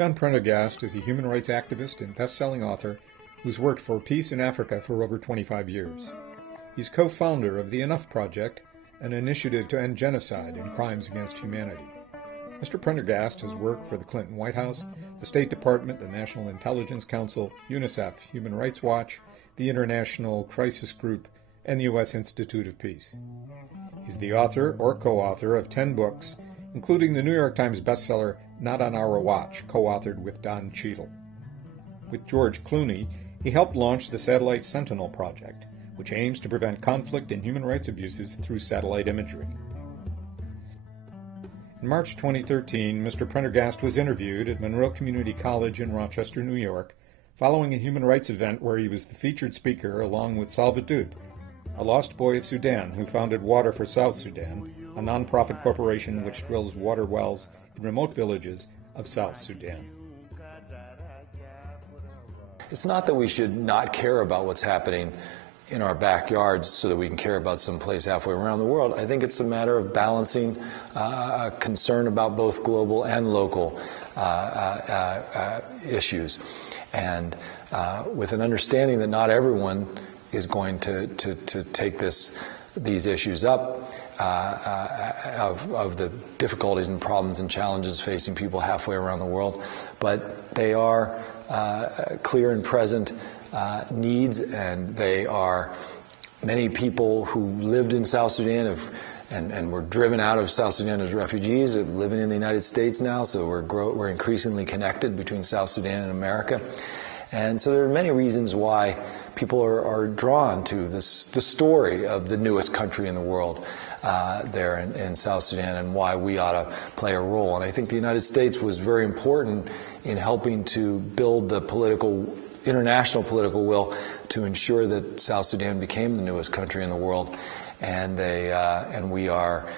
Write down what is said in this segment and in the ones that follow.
John Prendergast is a human rights activist and best-selling author who's worked for peace in Africa for over 25 years. He's co-founder of the Enough Project, an initiative to end genocide and crimes against humanity. Mr. Prendergast has worked for the Clinton White House, the State Department, the National Intelligence Council, UNICEF, Human Rights Watch, the International Crisis Group, and the U.S. Institute of Peace. He's the author or co-author of 10 books, including the New York Times bestseller Not on Our Watch, co-authored with Don Cheadle. With George Clooney, he helped launch the Satellite Sentinel Project, which aims to prevent conflict and human rights abuses through satellite imagery. In March 2013, Mr. Prendergast was interviewed at Monroe Community College in Rochester, New York, following a human rights event where he was the featured speaker along with Salvadud, a lost boy of Sudan who founded Water for South Sudan, a nonprofit corporation which drills water wells in remote villages of South Sudan. It's not that we should not care about what's happening in our backyards so that we can care about some place halfway around the world. I think it's a matter of balancing a concern about both global and local issues, and with an understanding that not everyone is going to take these issues up, of the difficulties and problems and challenges facing people halfway around the world, but they are clear and present needs, and they are many people who lived in South Sudan and were driven out of South Sudan as refugees, are living in the United States now, so we're increasingly connected between South Sudan and America. And so there are many reasons why people are drawn to the story of the newest country in the world there in South Sudan, and why we ought to play a role. And I think the United States was very important in helping to build the international political will to ensure that South Sudan became the newest country in the world. And we are,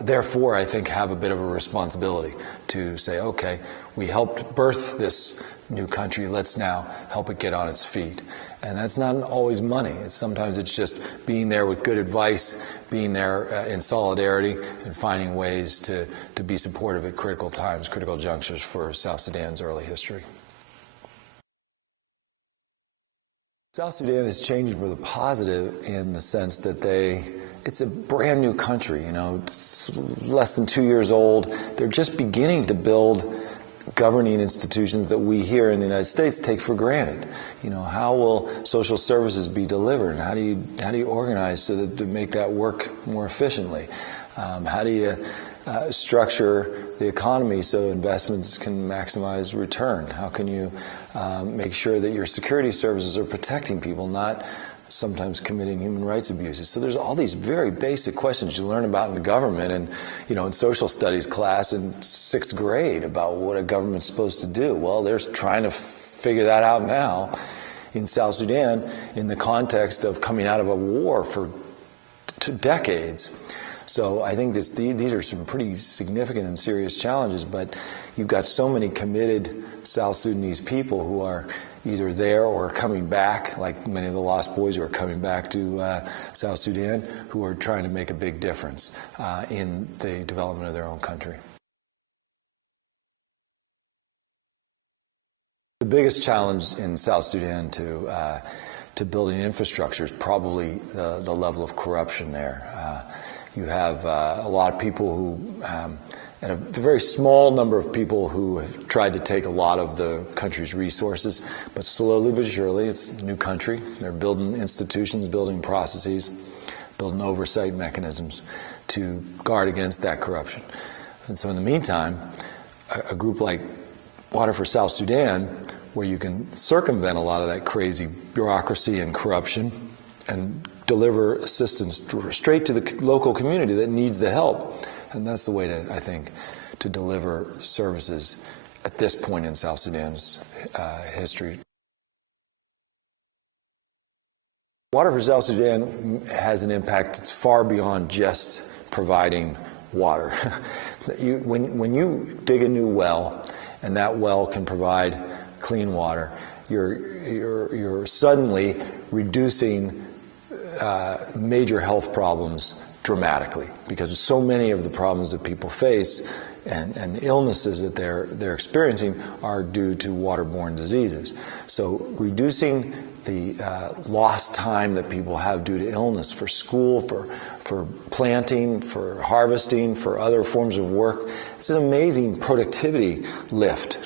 therefore, I think, have a bit of a responsibility to say, okay, we helped birth this new country, let's now help it get on its feet. And that's not always money. Sometimes it's just being there with good advice, being there in solidarity, and finding ways to be supportive at critical times, critical junctures for South Sudan's early history. South Sudan has changed for the positive in the sense that it's a brand new country, it's less than 2 years old. They're just beginning to build governing institutions that we here in the United States take for granted. How will social services be delivered? How do you organize so that to make that work more efficiently? How do you structure the economy so investments can maximize return? How can you make sure that your security services are protecting people, not sometimes committing human rights abuses? So there's all these very basic questions you learn about in the government and, in social studies class in 6th grade about what a government's supposed to do. Well, they're trying to figure that out now in South Sudan in the context of coming out of a war for 2 decades. So I think these are some pretty significant and serious challenges, but you've got so many committed South Sudanese people who are either there or coming back, like many of the lost boys who are coming back to South Sudan, who are trying to make a big difference in the development of their own country. The biggest challenge in South Sudan to building infrastructure is probably the level of corruption there. You have a lot of people who, and a very small number of people who have tried to take a lot of the country's resources, but slowly but surely, it's a new country. They're building institutions, building processes, building oversight mechanisms to guard against that corruption. And so in the meantime, a group like Water for South Sudan, where you can circumvent a lot of that crazy bureaucracy and corruption and deliver assistance straight to the local community that needs the help. And that's the way I think, to deliver services at this point in South Sudan's history. Water for South Sudan has an impact that's far beyond just providing water. When you dig a new well, and that well can provide clean water, you're suddenly reducing major health problems dramatically, because so many of the problems that people face and the illnesses that they're experiencing are due to waterborne diseases. So reducing the lost time that people have due to illness for school, for planting, for harvesting, for other forms of work, it's an amazing productivity lift.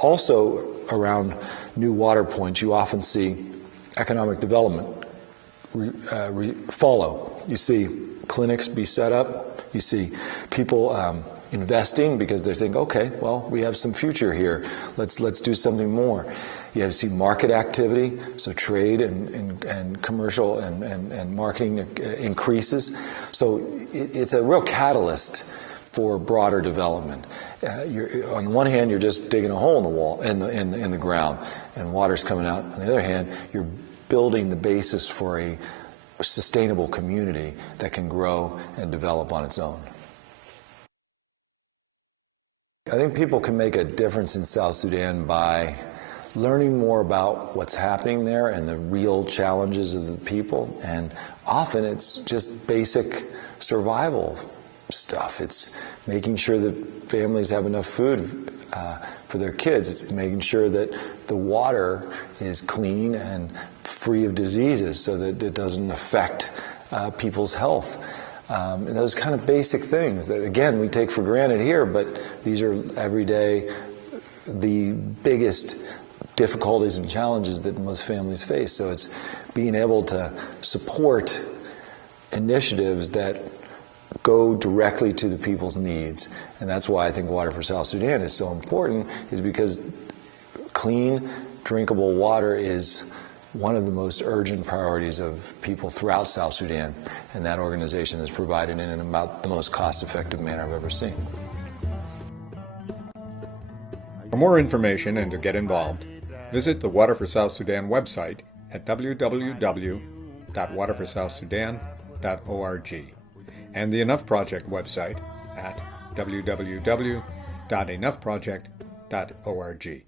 Also, around new water points, you often see economic development follow. You see clinics be set up. You see people investing because they think, okay, well, we have some future here. Let's do something more. You see market activity, so trade and commercial and marketing increases. So it's a real catalyst for broader development. On the one hand, you're just digging a hole in the wall, in the ground, and water's coming out. On the other hand, you're building the basis for a sustainable community that can grow and develop on its own. I think people can make a difference in South Sudan by learning more about what's happening there and the real challenges of the people. And often it's just basic survival stuff. It's making sure that families have enough food for their kids. It's making sure that the water is clean and free of diseases so that it doesn't affect people's health. And those kind of basic things that, again, we take for granted here, but these are everyday, the biggest difficulties and challenges that most families face. So it's being able to support initiatives that go directly to the people's needs. And that's why I think Water for South Sudan is so important, is because clean, drinkable water is one of the most urgent priorities of people throughout South Sudan, and that organization is provided in about the most cost-effective manner I've ever seen. For more information and to get involved, visit the Water for South Sudan website at www.waterforsouthsudan.org and the Enough Project website at www.enoughproject.org.